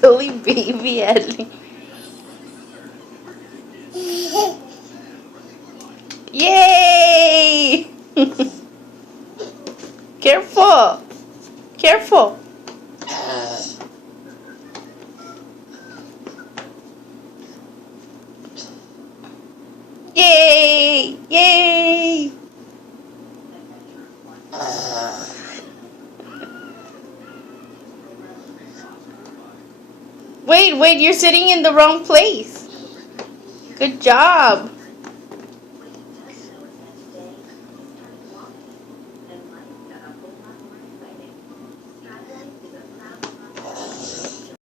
silly baby, Adley. Yay! Careful! Careful! Yay! Yay! Wait, you're sitting in the wrong place. Good job.